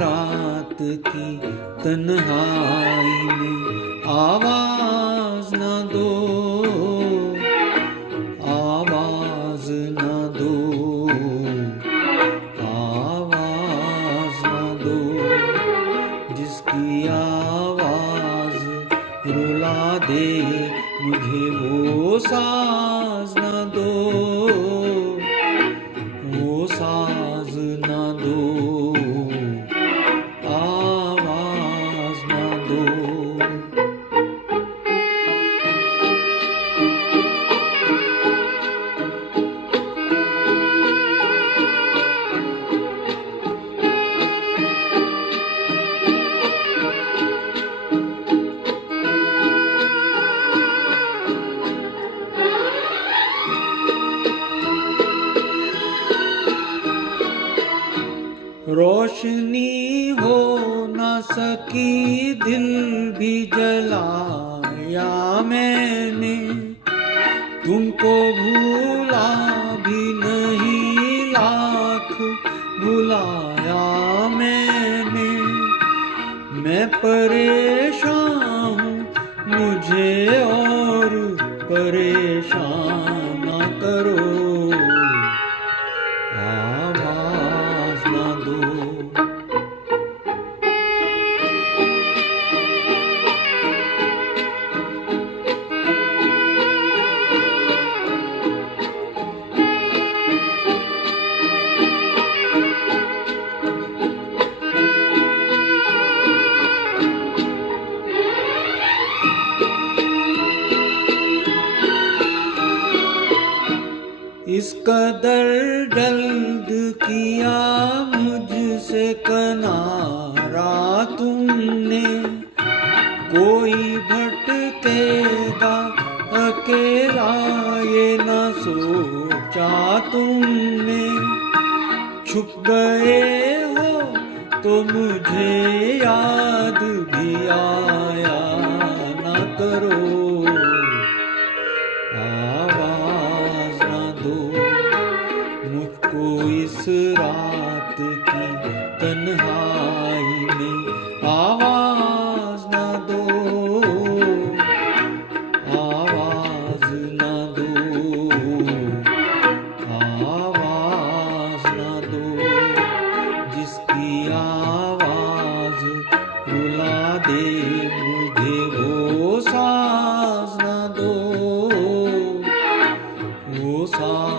रात की तन्हाई में आवाज न दो, आवाज न दो, आवाज न दो। जिसकी आवाज रुला दे मुझे वो साज न दो, वो साज न दो, आवाज न दो। रोशनी हो न सकी दिल भी जलाया मैंने, तुमको भूला भी नहीं लाख भुलाया मैंने। मैं परेशान हूँ मुझे और परेशान न करो, आवाज न दो। इस कदर जल्द किया मुझसे किनारा तुमने, कोई भटकेगा अकेला ये न सोचा तुमने। छुप गए हो तो मुझे याद भी आया न करो, आवाज न दो। मुझको इस रात की तन्हाई में आवाज न दो, आवाज न दो, आवाज न दो। जिसकी आवाज रुला दे मुझे वो साज न दो, वो साज